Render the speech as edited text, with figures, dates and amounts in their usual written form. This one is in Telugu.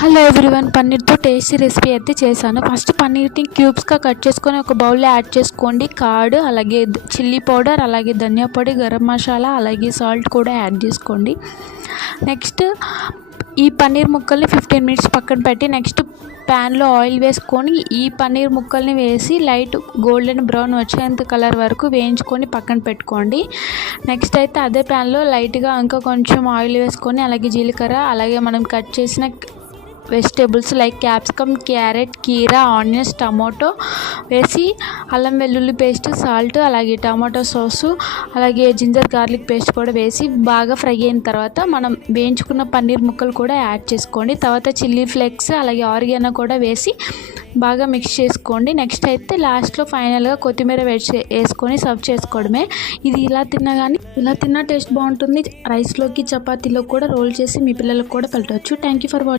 హలో ఎవ్రీవన్, పన్నీర్తో టేస్టీ రెసిపీ అయితే చేశాను. ఫస్ట్ పన్నీర్ని క్యూబ్స్గా కట్ చేసుకొని ఒక బౌల్లో యాడ్ చేసుకోండి. కర్డ్, అలాగే చిల్లీ పౌడర్, అలాగే ధనియా పొడి, గరం మసాలా, అలాగే సాల్ట్ కూడా యాడ్ చేసుకోండి. నెక్స్ట్ ఈ పన్నీర్ ముక్కల్ని 15 మినిట్స్ పక్కన పెట్టి నెక్స్ట్ ప్యాన్లో ఆయిల్ వేసుకొని ఈ పన్నీర్ ముక్కల్ని వేసి లైట్ గోల్డెన్ బ్రౌన్ వచ్చేంత కలర్ వరకు వేయించుకొని పక్కన పెట్టుకోండి. నెక్స్ట్ అయితే అదే ప్యాన్లో లైట్గా ఇంకా కొంచెం ఆయిల్ వేసుకొని అలాగే జీలకర్ర, అలాగే మనం కట్ చేసిన వెజిటేబుల్స్ లైక్ క్యాప్సికమ్, క్యారెట్, కీరా, ఆనియన్స్, టమాటో వేసి అల్లం వెల్లుల్లి పేస్ట్, సాల్ట్, అలాగే టమాటో సాసు, అలాగే జింజర్ గార్లిక్ పేస్ట్ కూడా వేసి బాగా ఫ్రై అయిన తర్వాత మనం వేయించుకున్న పన్నీర్ ముక్కలు కూడా యాడ్ చేసుకోండి. తర్వాత చిల్లీ ఫ్లేక్స్, అలాగే ఆరిగానో కూడా వేసి బాగా మిక్స్ చేసుకోండి. నెక్స్ట్ అయితే లాస్ట్లో ఫైనల్గా కొత్తిమీర వేసుకొని సర్వ్ చేసుకోవడమే. ఇది ఇలా తిన్నా టేస్ట్ బాగుంటుంది. రైస్లోకి, చపాతీలో కూడా రోల్ చేసి మీ పిల్లలకు కూడా పెట్టవచ్చు. Thank you for watching.